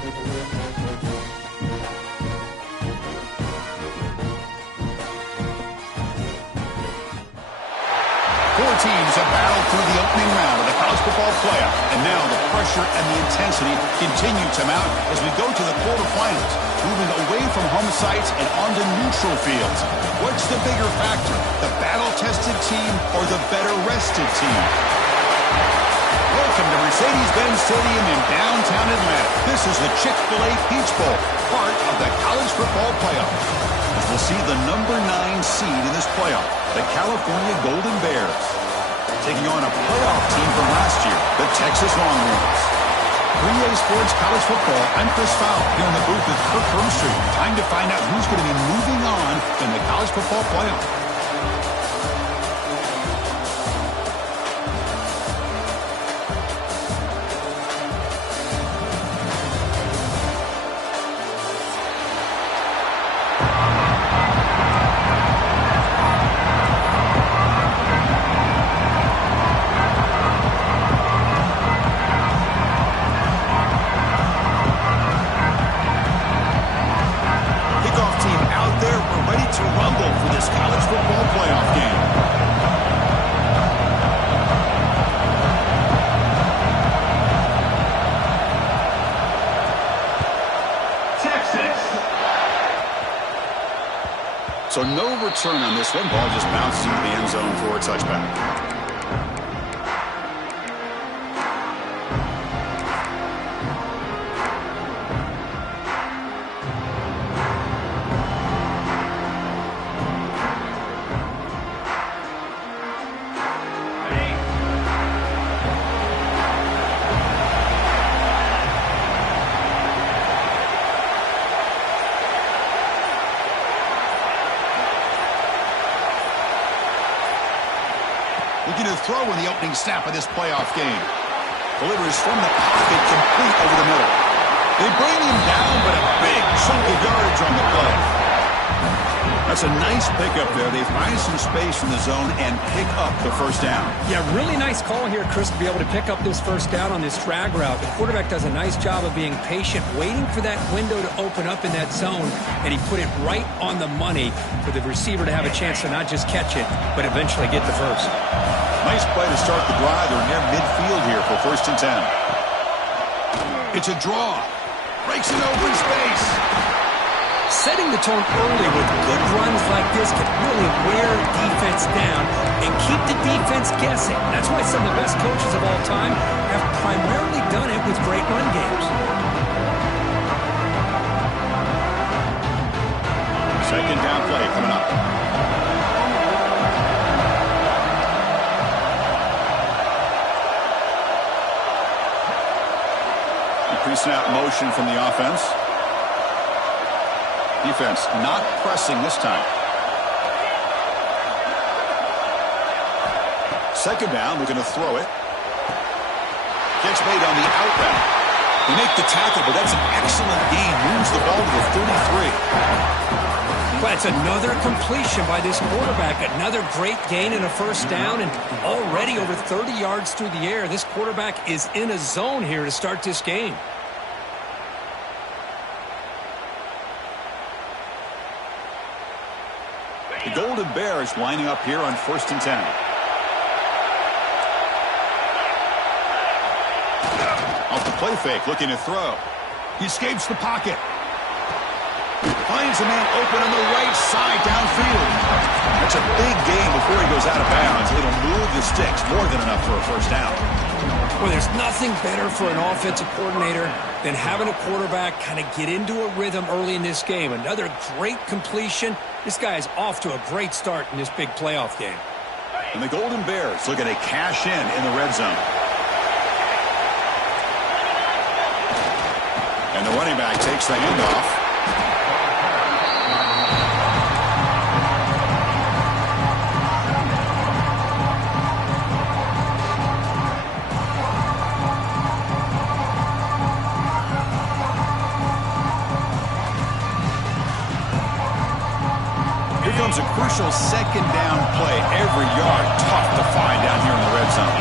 Four teams have battled through the opening round of the college football playoff, and now the pressure and the intensity continue to mount as we go to the quarterfinals, moving away from home sites and onto neutral fields. What's the bigger factor, the battle-tested team or the better-rested team? Welcome to Mercedes-Benz Stadium in downtown Atlanta. This is the Chick-fil-A Peach Bowl, part of the college football playoff. As we'll see the number 9 seed in this playoff, the California Golden Bears, taking on a playoff team from last year, the Texas Longhorns. 3A Sports College Football, I'm Chris Fowler, here in the booth with Kirk Hermstreet. Time to find out who's going to be moving on in the college football playoff. So no return on this one. Ball just bounces into the end zone for a touchback. Looking to throw in the opening snap of this playoff game. Delivers from the pocket, complete over the middle. They bring him down, but a big chunk of yardage on the play. That's a nice pickup there. They find some space in the zone and pick up the first down. Yeah, really nice call here, Chris, to be able to pick up this first down on this drag route. The quarterback does a nice job of being patient, waiting for that window to open up in that zone, and he put it right on the money for the receiver to have a chance to not just catch it, but eventually get the first. Nice play to start the drive. They're near midfield here for 1st and 10. It's a draw. Breaks an open space. Setting the tone early with good runs like this can really wear defense down and keep the defense guessing. That's why some of the best coaches of all time have primarily done it with great run games. Second down play coming up. Pre-snap motion from the offense. Defense not pressing this time. Second down, looking to throw it. Catch made on the out route. They make the tackle, but that's an excellent gain. Moves the ball to the 33. Well, it's another completion by this quarterback. Another great gain and a first down, and already over 30 yards through the air. This quarterback is in a zone here to start this game. The Golden Bears lining up here on 1st and 10. Off the play fake, looking to throw. He escapes the pocket. Finds a man open on the right side downfield. That's a big gain before he goes out of bounds. It'll move the sticks, more than enough for a first down. Well, there's nothing better for an offensive coordinator than having a quarterback kind of get into a rhythm early in this game. Another great completion. This guy is off to a great start in this big playoff game. And the Golden Bears looking to cash in the red zone. And the running back takes the handoff. Comes a crucial second down play. Every yard tough to find down here in the red zone.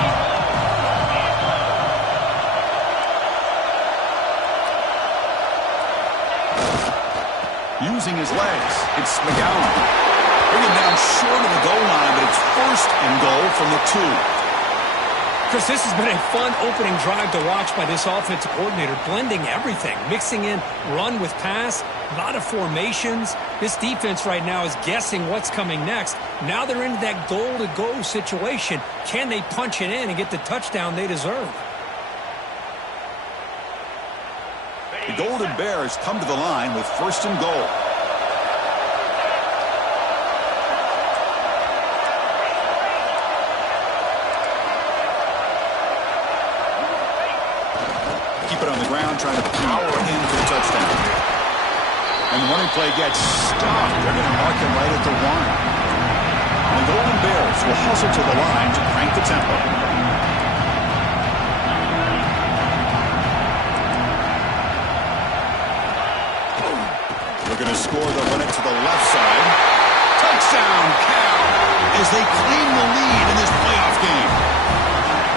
using his legs. It's McGowan. Bring him down short of the goal line, but it's first and goal from the 2. Chris, this has been a fun opening drive to watch by this offensive coordinator, blending everything, mixing in run with pass, a lot of formations. This defense right now is guessing what's coming next. Now they're into that goal-to-go situation. Can they punch it in and get the touchdown they deserve? The Golden Bears come to the line with first and goal. Keep it on the ground, trying to power it in for the touchdown. And the running play gets stopped. They're going to mark him right at the 1. And the Golden Bears will hustle to the line to crank the tempo. Going to score, they'll run it to the left side. Touchdown, Cal, as they claim the lead in this playoff game.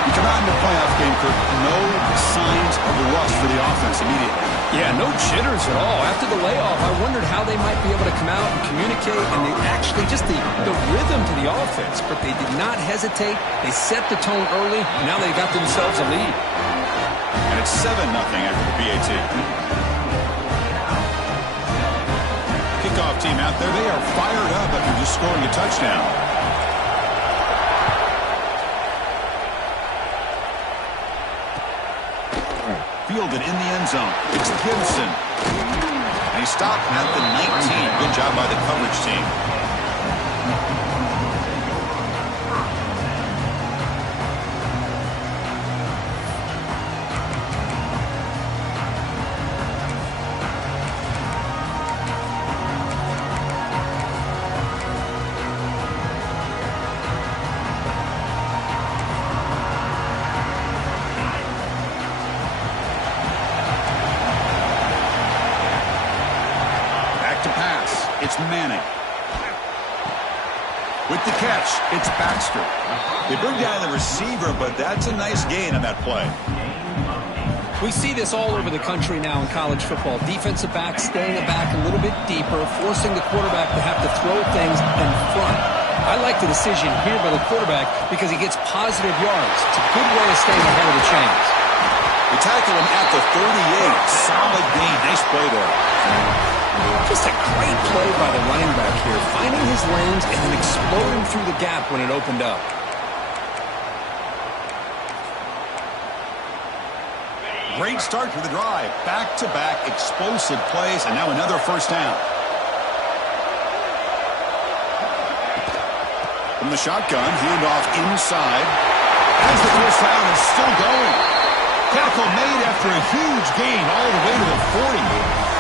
You come out in the playoff game, Kirk, no signs of a rust for the offense immediately. Yeah, no jitters at all. After the layoff, I wondered how they might be able to come out and communicate, and they actually just the rhythm to the offense, but they did not hesitate. They set the tone early, and now they got themselves a lead. And it's 7-0 after the PAT. Kickoff team out there, they are fired up after just scoring a touchdown. Fielded in the end zone. It's Gibson. And he stopped at the 19. Good job by the coverage team. It's Manning. With the catch, it's Baxter. They bring down the receiver, but that's a nice gain on that play. We see this all over the country now in college football. Defensive backs staying back a little bit deeper, forcing the quarterback to have to throw things in front. I like the decision here by the quarterback because he gets positive yards. It's a good way of staying ahead of the chains. They tackle him at the 38. Solid gain. Nice play there. Just a great play by the running back here, finding his lanes and then exploding through the gap when it opened up. Great start to the drive. Back-to-back explosive plays, and now another first down. From the shotgun, handoff inside. As the first down is still going. Tackle made after a huge gain all the way to the 40.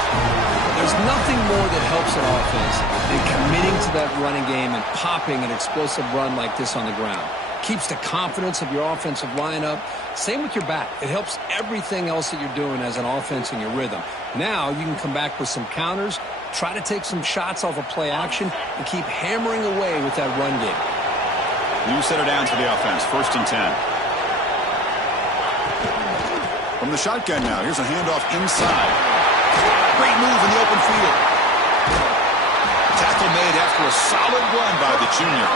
There's nothing more that helps an offense than committing to that running game and popping an explosive run like this on the ground. Keeps the confidence of your offensive lineup. Same with your back. It helps everything else that you're doing as an offense in your rhythm. Now you can come back with some counters, try to take some shots off of play action, and keep hammering away with that run game. New center down to the offense. 1st and 10. From the shotgun now, here's a handoff inside. Great move in the open field. Tackle made after a solid run by the junior.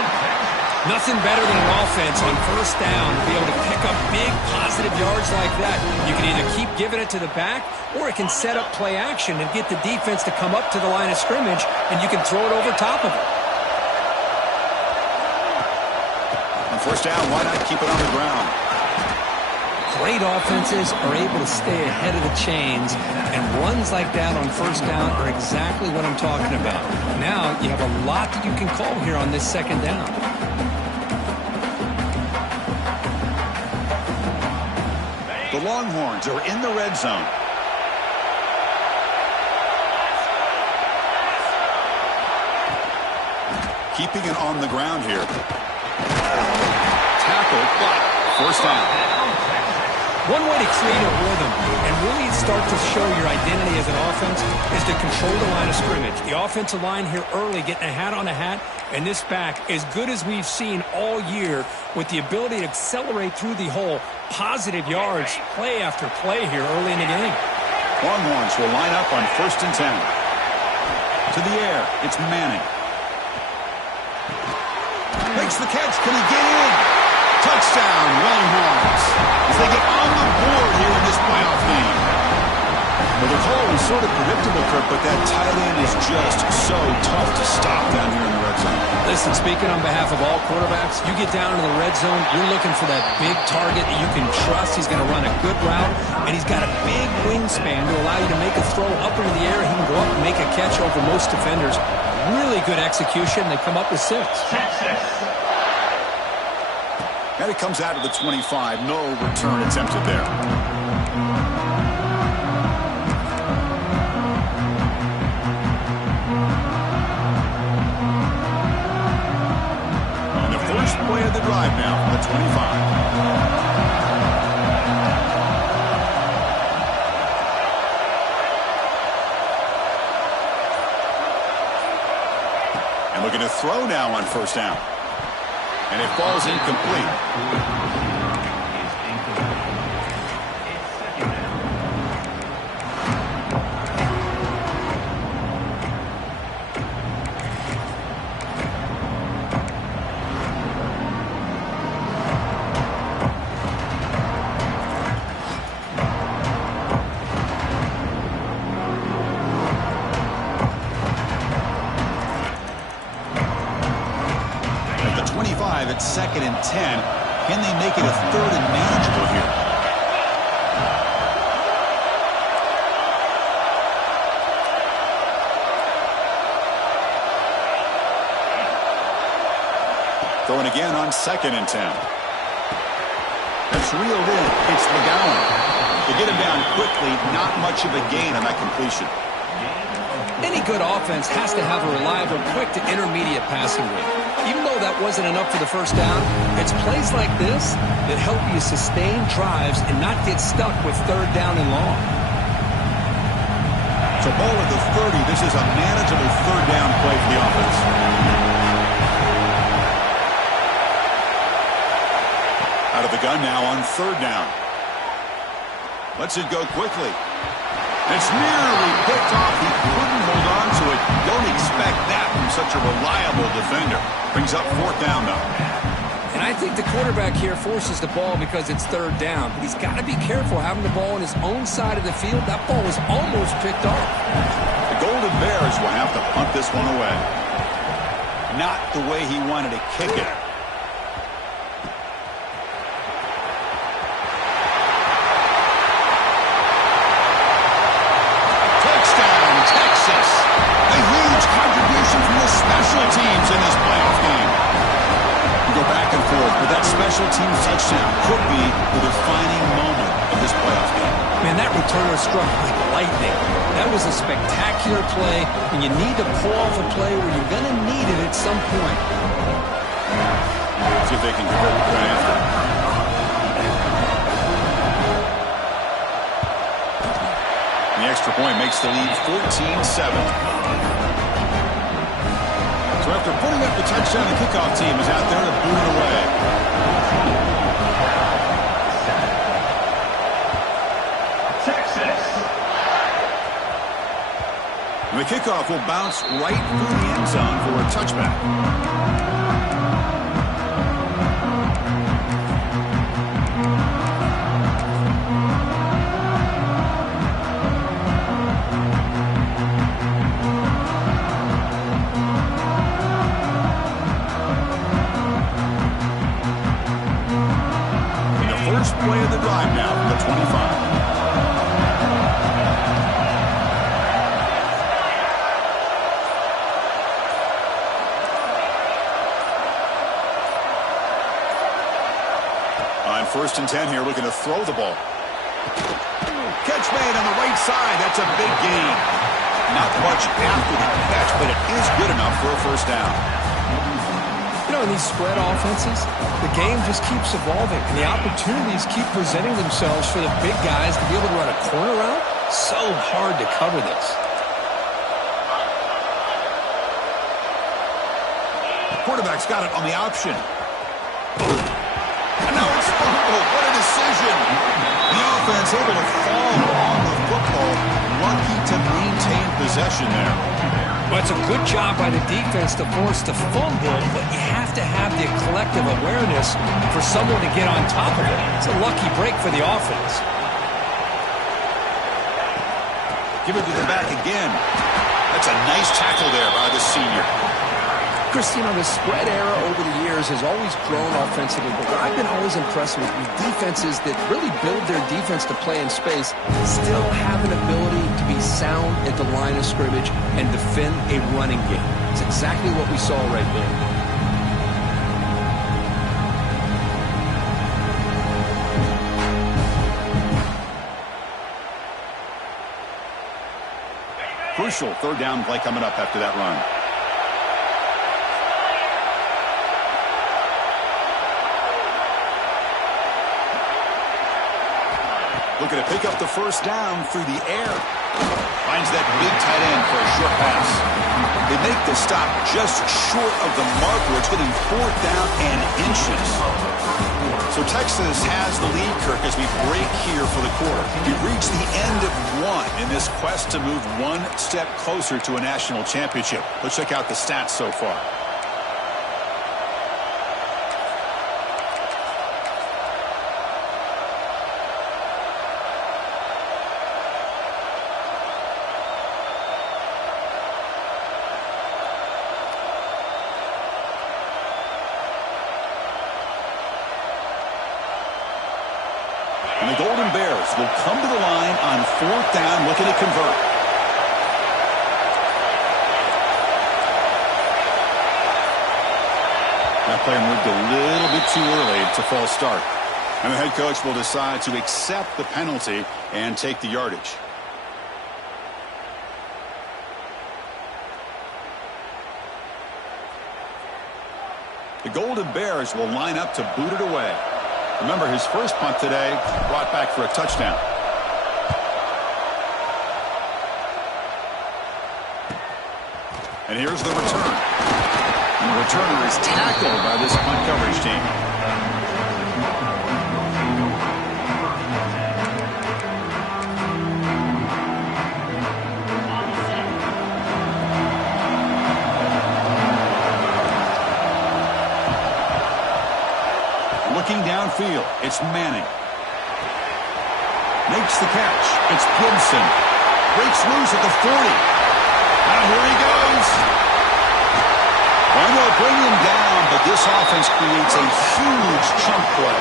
Nothing better than an offense on first down to be able to pick up big positive yards like that. You can either keep giving it to the back, or it can set up play action and get the defense to come up to the line of scrimmage, and you can throw it over top of it. On first down, why not keep it on the ground? Great offenses are able to stay ahead of the chains, and runs like that on first down are exactly what I'm talking about. Now you have a lot that you can call here on this second down. The Longhorns are in the red zone. Keeping it on the ground here. Tackle, but first down. One way to create a rhythm and really start to show your identity as an offense is to control the line of scrimmage. The offensive line here early getting a hat on a hat, and this back as good as we've seen all year with the ability to accelerate through the hole. Positive yards, play after play here early in the game. Longhorns will line up on 1st and 10. To the air, it's Manning. Makes the catch. Can he get in? Touchdown, Longhorns. As they get on the board here in this playoff game. Well, the call was sort of predictable, Kirk, but that tight end is just so tough to stop down here in the red zone. Listen, speaking on behalf of all quarterbacks, you get down to the red zone, you're looking for that big target that you can trust. He's going to run a good route, and he's got a big wingspan to allow you to make a throw up into the air. He can go up and make a catch over most defenders. Really good execution. They come up with 6. And it comes out of the 25. No return attempted there. First play of the drive now from the 25. And looking to throw now on first down. And it falls incomplete. It's 2nd and 10. Can they make it a 3rd and manageable here? Throwing again on 2nd and 10. That's reeled in. It's McGowan. To get him down quickly, not much of a gain on that completion. Any good offense has to have a reliable, quick to intermediate passing game. Even though that wasn't enough for the first down, it's plays like this that help you sustain drives and not get stuck with 3rd down and long. So ball at the 30. This is a manageable 3rd down play for the offense. Out of the gun now on 3rd down. Lets it go quickly. It's nearly picked off. He couldn't hold on to it. Don't expect that from such a reliable defender. Brings up 4th down, though. And I think the quarterback here forces the ball because it's 3rd down. But he's got to be careful having the ball on his own side of the field. That ball was almost picked off. The Golden Bears will have to punt this one away. Not the way he wanted to kick it. Special teams in this playoff game. We go back and forth, but that special teams touchdown could be the defining moment of this playoff game. Man, that returner struck like lightning. That was a spectacular play, and you need to pull off a play where you're going to need it at some point. See if they can convert the point after. The extra point makes the lead 14-7. So after putting up the touchdown, the kickoff team is out there to boot it away. Texas. And the kickoff will bounce right through the end zone for a touchback. Play of the drive now from the 25. On 1st and 10 here, looking to throw the ball. Catch made on the right side. That's a big gain. Not much after the catch, but it is good enough for a 1st down. You know, in these spread offenses, the game just keeps evolving, and the opportunities keep presenting themselves for the big guys to be able to run a corner route. So hard to cover this. The quarterback's got it on the option. And now it's fumbled. What a decision. The offense able to fall on the football. lucky to maintain possession there. Well, it's a good job by the defense to force the fumble, but you have to have the collective awareness for someone to get on top of it. It's a lucky break for the offense. Give it to the back again. That's a nice tackle there by the senior. Christine, the spread era over the years has always grown offensively, but what I've been always impressed with defenses that really build their defense to play in space still have an ability to be sound at the line of scrimmage and defend a running game. It's exactly what we saw right there. Crucial third down play coming up after that run. Looking to pick up the first down through the air. Finds that big tight end for a short pass. They make the stop just short of the marker. It's getting fourth down and inches. So Texas has the lead, Kirk, as we break here for the quarter. We've reached the end of one in this quest to move one step closer to a national championship. Let's check out the stats so far. And the Golden Bears will come to the line on fourth down, looking to convert. That player moved a little bit too early to false start. And the head coach will decide to accept the penalty and take the yardage. The Golden Bears will line up to boot it away. Remember, his first punt today brought back for a touchdown. And here's the return. And the returner is tackled by this punt coverage team. Looking downfield, it's Manning. Makes the catch. It's Gibson. Breaks loose at the 40. And here he goes. And they'll bring him down, but this offense creates a huge chunk play.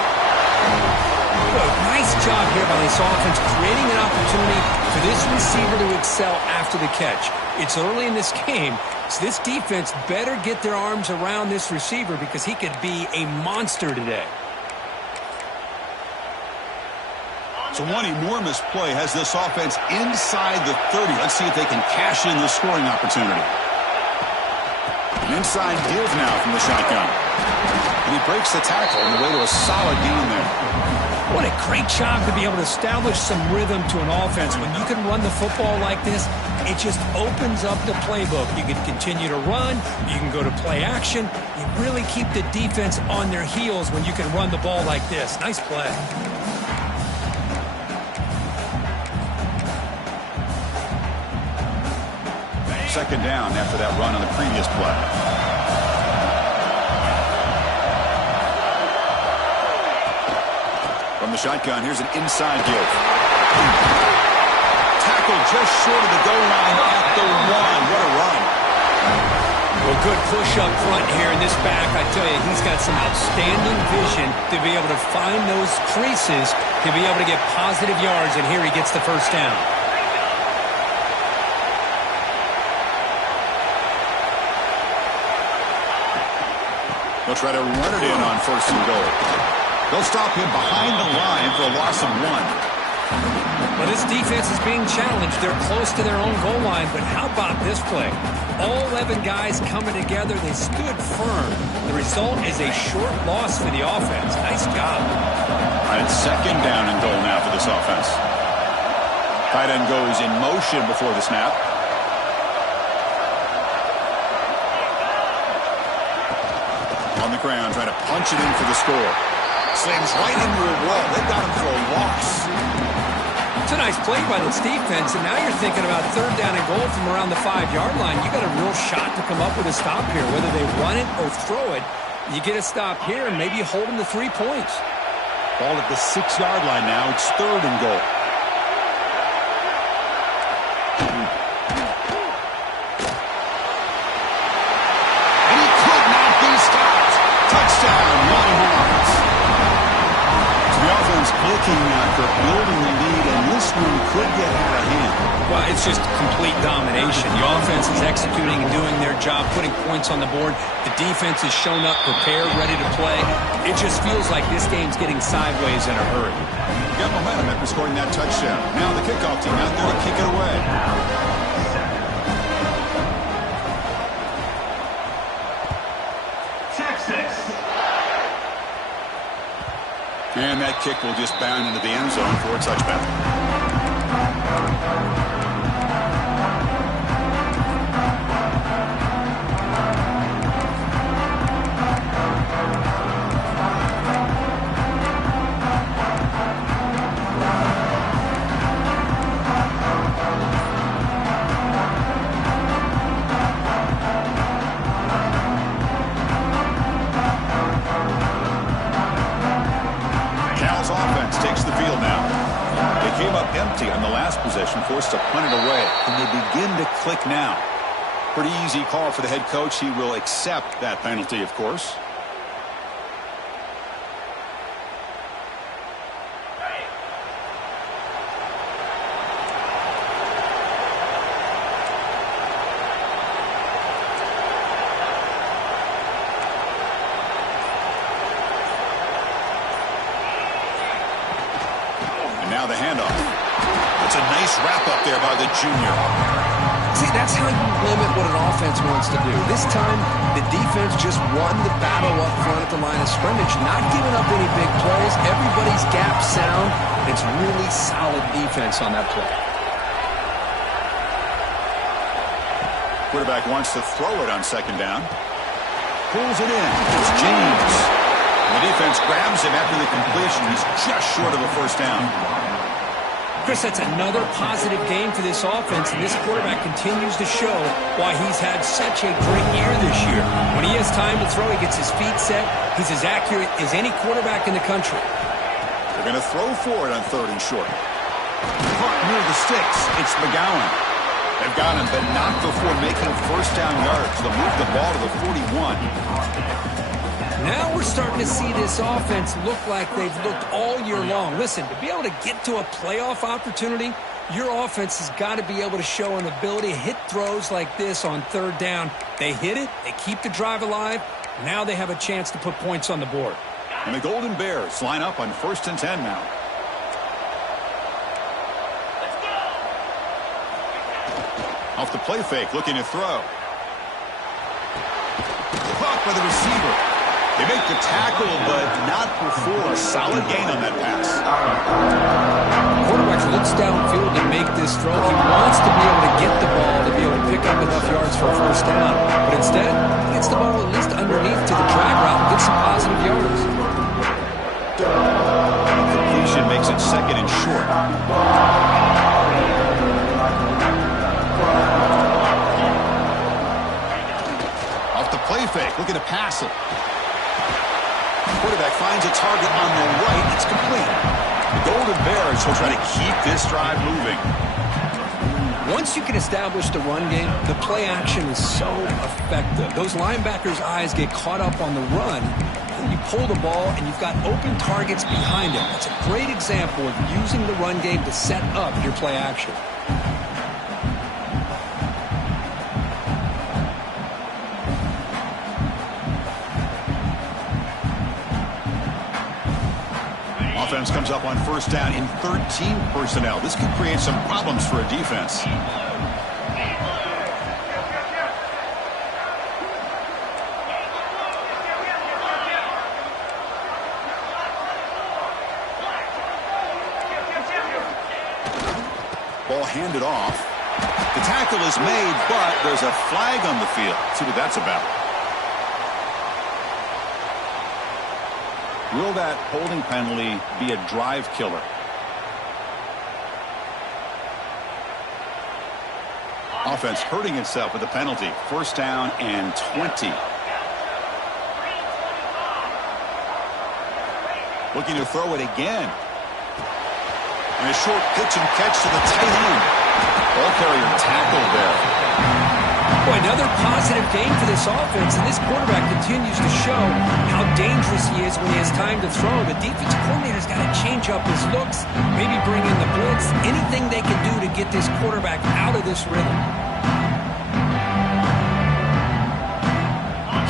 Well, nice job here by this offense, creating an opportunity for this receiver to excel after the catch. It's early in this game, so this defense better get their arms around this receiver because he could be a monster today. So one enormous play has this offense inside the 30. Let's see if they can cash in the scoring opportunity. An inside give now from the shotgun. And he breaks the tackle on the way to a solid gain there. What a great job to be able to establish some rhythm to an offense. When you can run the football like this, it just opens up the playbook. You can continue to run. You can go to play action. You really keep the defense on their heels when you can run the ball like this. Nice play. Second down after that run on the previous play. From the shotgun, here's an inside give. Tackled just short of the goal line at the 1. What a run. Well, good push up front here in this back. I tell you, he's got some outstanding vision to be able to find those creases, to be able to get positive yards, and here he gets the first down. They'll try to run it in on first and goal. They'll stop him behind the line for a loss of 1. Well, this defense is being challenged. They're close to their own goal line, but how about this play? All 11 guys coming together. They stood firm. The result is a short loss for the offense. Nice job. All right, it's second down and goal now for this offense. Tight end goes in motion before the snap. On the ground, trying to punch it in for the score. Slams right into a wall. They've got him for a loss. It's a nice play by this defense, and now you're thinking about third down and goal from around the 5-yard line. You got a real shot to come up with a stop here. Whether they run it or throw it, you get a stop here, and maybe you hold them to 3 points. Ball at the 6-yard line now. It's third and goal. And he could not be stopped. Touchdown, Longhorns. The offense clicking after building the lead, and this one could get out of hand. Well, it's just complete domination. The offense is executing and doing their job, putting points on the board. The defense has shown up, prepared, ready to play. It just feels like this game's getting sideways in a hurry. Got momentum after scoring that touchdown. Now the kickoff team out there to kick it away. And that kick will just bound into the end zone for a touchback. Empty on the last possession, forced to punt it away. Can they begin to click now? Pretty easy call for the head coach. He will accept that penalty, of course. And now the handoff. It's a nice wrap-up there by the junior. See, that's how you limit what an offense wants to do. This time, the defense just won the battle up front at the line of scrimmage, not giving up any big plays. Everybody's gap sound. It's really solid defense on that play. Quarterback wants to throw it on second down. Pulls it in. It's James. And the defense grabs him after the completion. He's just short of a first down. Chris, that's another positive game for this offense, and this quarterback continues to show why he's had such a great year this year. When he has time to throw, he gets his feet set. He's as accurate as any quarterback in the country. They're going to throw for it on third and short. Caught near the sticks. It's McGowan. They've got him, but not before making first down yards. They'll move the ball to the 41. Now we're starting to see this offense look like they've looked all year long. Listen, to be able to get to a playoff opportunity, your offense has got to be able to show an ability to hit throws like this on third down. They hit it, they keep the drive alive. Now they have a chance to put points on the board. And the Golden Bears line up on 1st and 10 now. Off the play fake, looking to throw. Caught by the receiver. They make the tackle, but not before a solid gain on that pass. Quarterback looks downfield to make this throw. He wants to be able to get the ball to be able to pick up enough yards for a first down. But instead, he gets the ball at least underneath to the drag route and gets some positive yards. Completion makes it second and short. Off the play fake, looking to pass it. Quarterback finds a target on the right. It's complete. The Golden Bears will try to keep this drive moving. Once you can establish the run game, the play action is so effective. Those linebackers' eyes get caught up on the run. And you pull the ball, and you've got open targets behind him. That's a great example of using the run game to set up your play action. Offense comes up on first down in 13 personnel. This could create some problems for a defense. Ball handed off. The tackle is made, but there's a flag on the field. Let's see what that's about. Will that holding penalty be a drive killer? Offense hurting itself with the penalty. First down and 20. Looking to throw it again. And a short pitch and catch to the tight end. Ball carrier tackled there. Boy, another positive game for this offense, and this quarterback continues to show how dangerous he is when he has time to throw. The defensive coordinator's got to change up his looks, maybe bring in the blitz, anything they can do to get this quarterback out of this rhythm.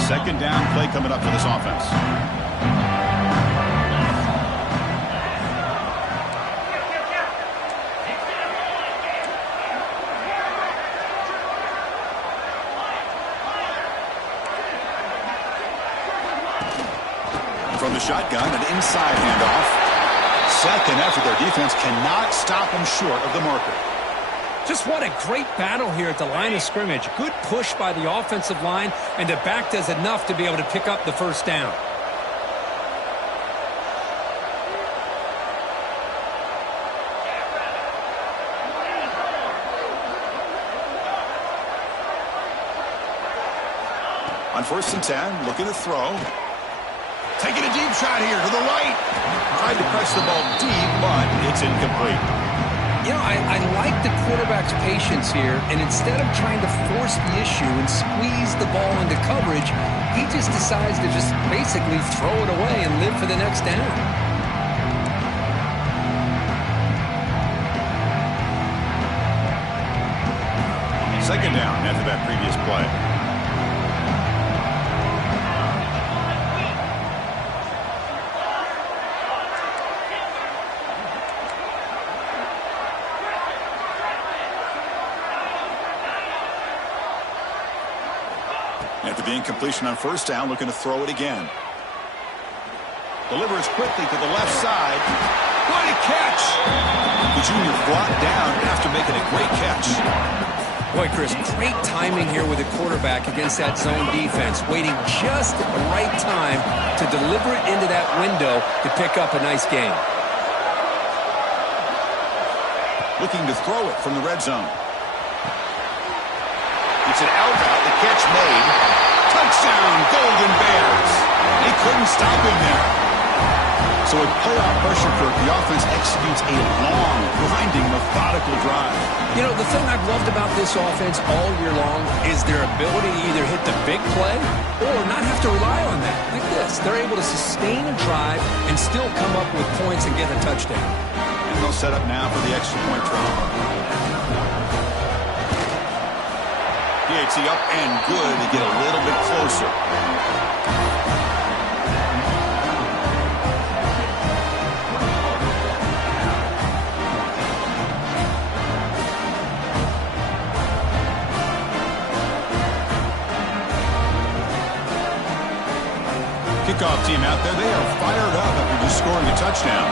Second down play coming up for this offense. From the shotgun, an inside handoff. Second effort, their defense cannot stop them short of the marker. Just what a great battle here at the line of scrimmage. Good push by the offensive line, and the back does enough to be able to pick up the first down. On 1st and 10, looking to throw. Taking a deep shot here to the right. Tried to press the ball deep, but it's incomplete. You know, I like the quarterback's patience here, and instead of trying to force the issue and squeeze the ball into coverage, he just decides to just basically throw it away and live for the next down. Second down after that previous play. After the incompletion on 1st down, looking to throw it again. Delivers quickly to the left side. What a catch! The junior brought down after making a great catch. Boy, Chris, great timing here with the quarterback against that zone defense, waiting just at the right time to deliver it into that window to pick up a nice gain. Looking to throw it from the red zone. It's an out route, the catch made. Touchdown, Golden Bears. They couldn't stop him there. So with playoff pressure, Kirk, the offense executes a long, grinding, methodical drive. You know, the thing I've loved about this offense all year long is their ability to either hit the big play or not have to rely on that. Like this, they're able to sustain a drive and still come up with points and get a touchdown. And they'll set up now for the extra point try. PAT up and good to get a little bit closer. Kickoff team out there, they are fired up after just scoring a touchdown.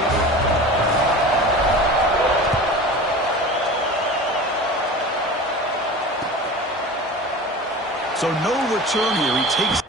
So no return here. He takes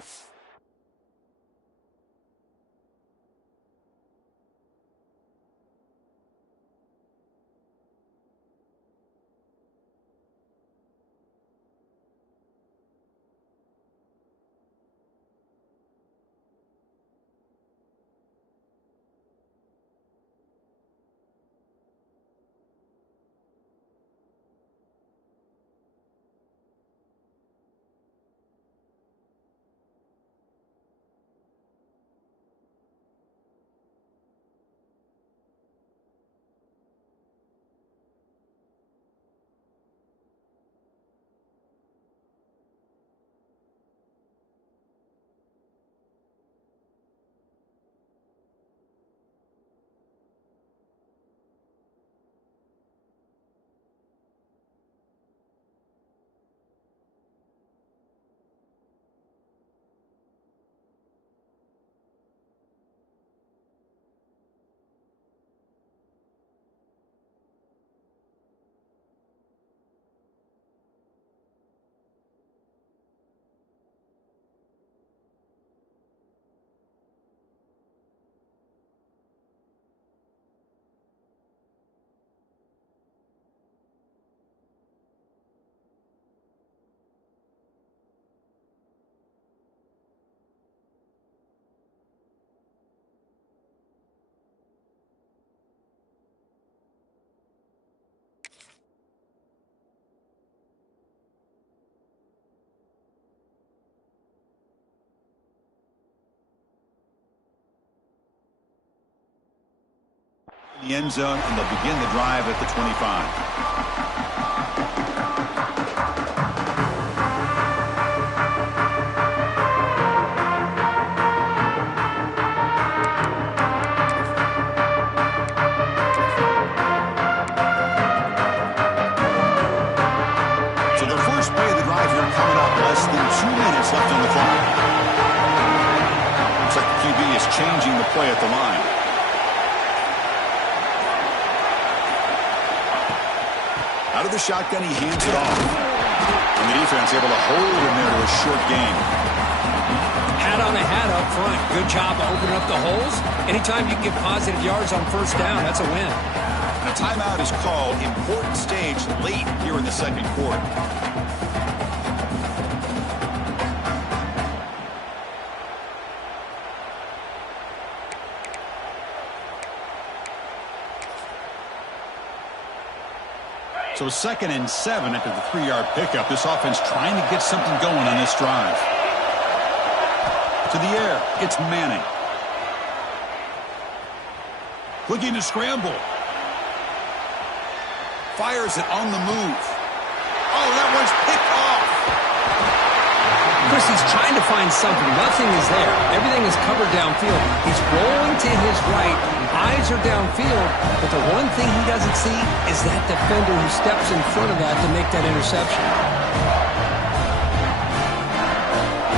The end zone, and they'll begin the drive at the 25. Left on the clock. Looks like the QB is changing the play at the line. Out of the shotgun, he hands it off. And the defense able to hold him there to a short gain. Hat on a hat up front. Good job of opening up the holes. Anytime you can get positive yards on first down, that's a win. And a timeout is called. Important stage late here in the second quarter. So 2nd and 7 after the 3-yard pickup. This offense trying to get something going on this drive. To the air, it's Manning. Looking to scramble. Fires it on the move. Oh, that one's picked off. Chris, he's trying to find something. Nothing is there. Everything is covered downfield. He's rolling to his right. Eyes are downfield, but the one thing he doesn't see is that defender who steps in front of that to make that interception.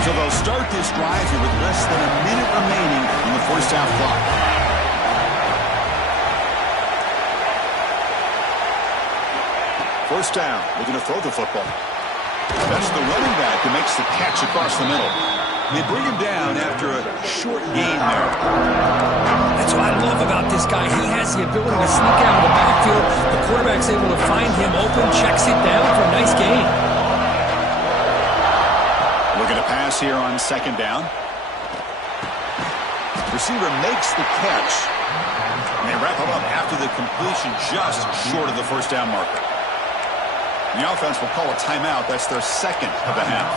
So they'll start this drive here with less than a minute remaining in the first half clock. First down, looking to throw the football. That's the running back who makes the catch across the middle. They bring him down after a short gain there. That's what I love about this guy. He has the ability to sneak out of the backfield. The quarterback's able to find him open, checks it down for a nice gain. Looking to pass here on 2nd down. Receiver makes the catch. And they wrap him up after the completion just short of the first down marker. The offense will call a timeout. That's their 2nd of the half.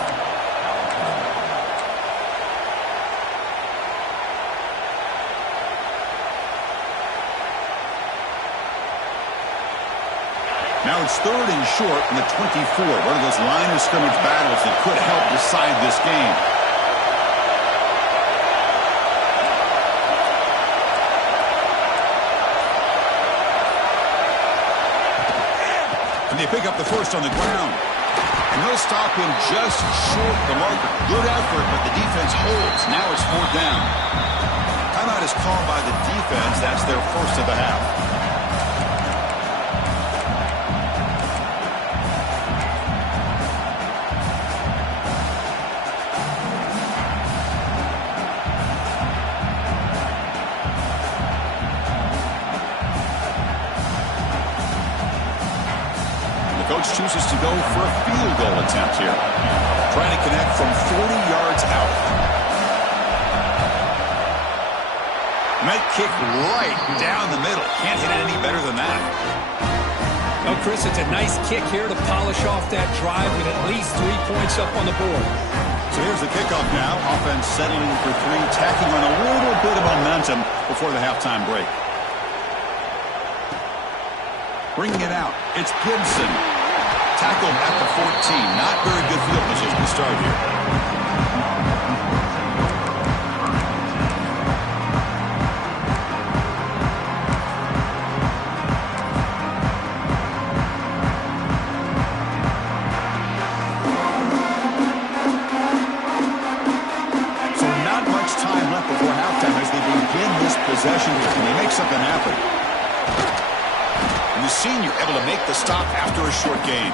Now it's 3rd and short in the 24. One of those line of scrimmage battles that could help decide this game. And they pick up the first on the ground. And they'll stop him just short of the marker. Good effort, but the defense holds. Now it's 4th down. Timeout is called by the defense. That's their first of the half. Coach chooses to go for a field goal attempt here. Trying to connect from 40 yards out. Might kick right down the middle. Can't hit it any better than that. Oh, Chris, it's a nice kick here to polish off that drive with at least 3 points up on the board. So here's the kickoff now. Offense settling for 3, tacking on a little bit of momentum before the halftime break. Bringing it out, it's Gibson. Tackled at the 14. Not very good field position to start here. So not much time left before halftime as they begin this possession here. Can they make something happen? And the senior able to make the stop after a short gain.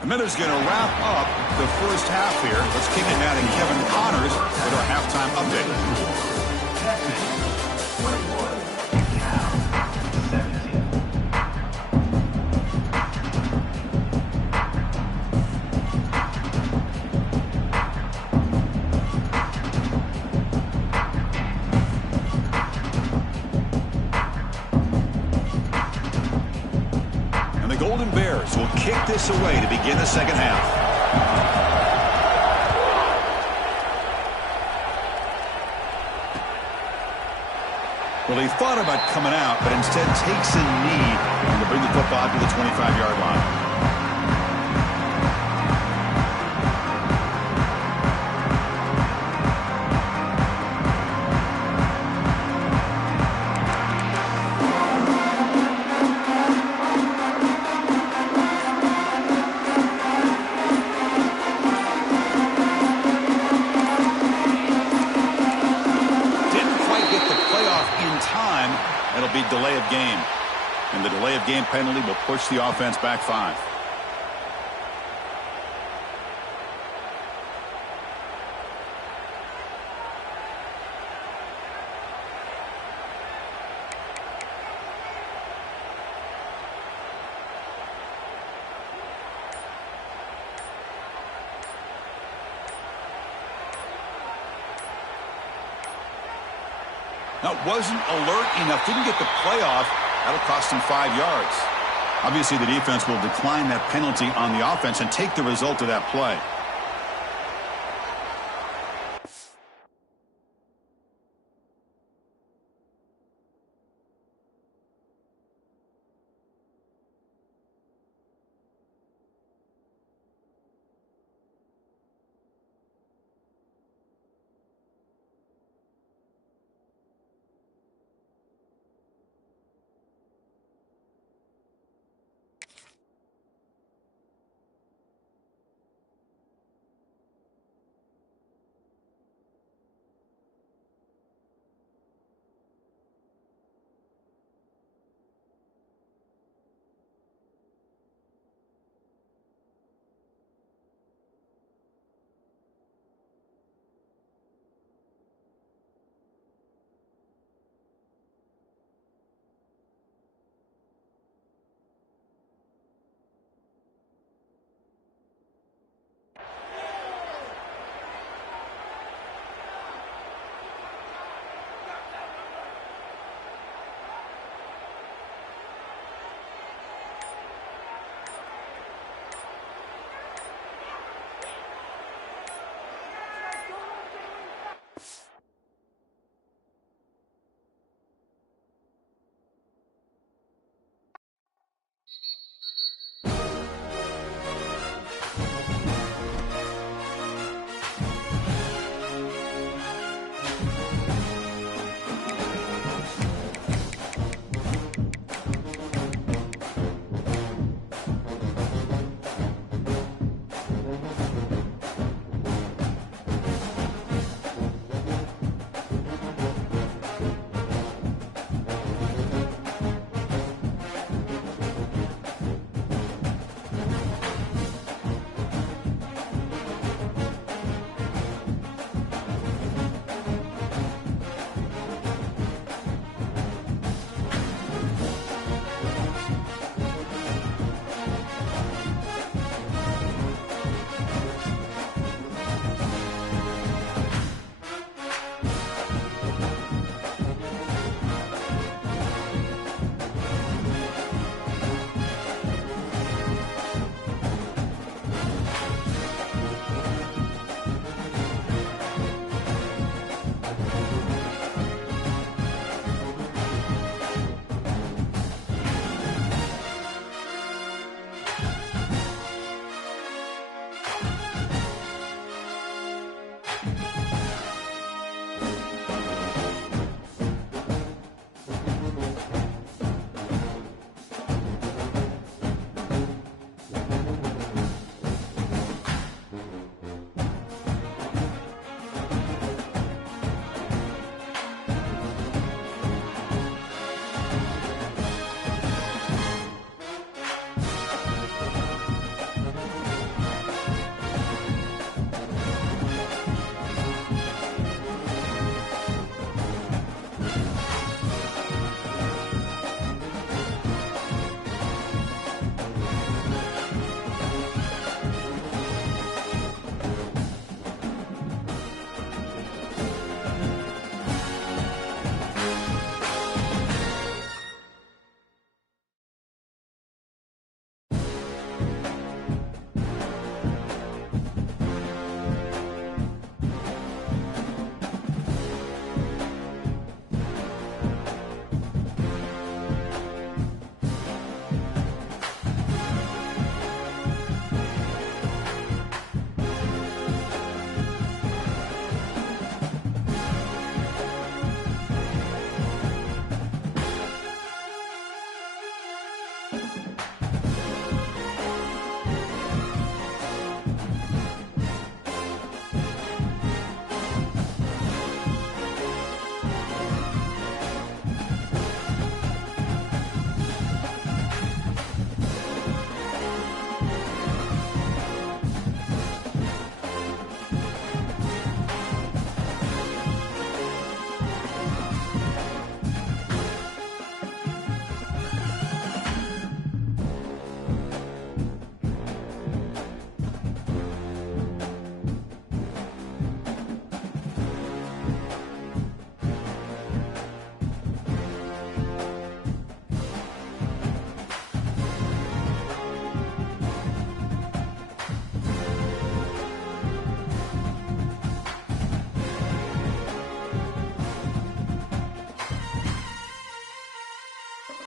And Miller's going to wrap up the first half here. Let's kick it now to Kevin Connors with our halftime update. Golden Bears will kick this away to begin the second half. Well, he thought about coming out, but instead takes a knee to bring the football to the 25-yard line. It'll be delay of game. And the delay of game penalty will push the offense back 5. Now, wasn't alert enough, didn't get the playoff. That'll cost him 5 yards. Obviously, the defense will decline that penalty on the offense and take the result of that play.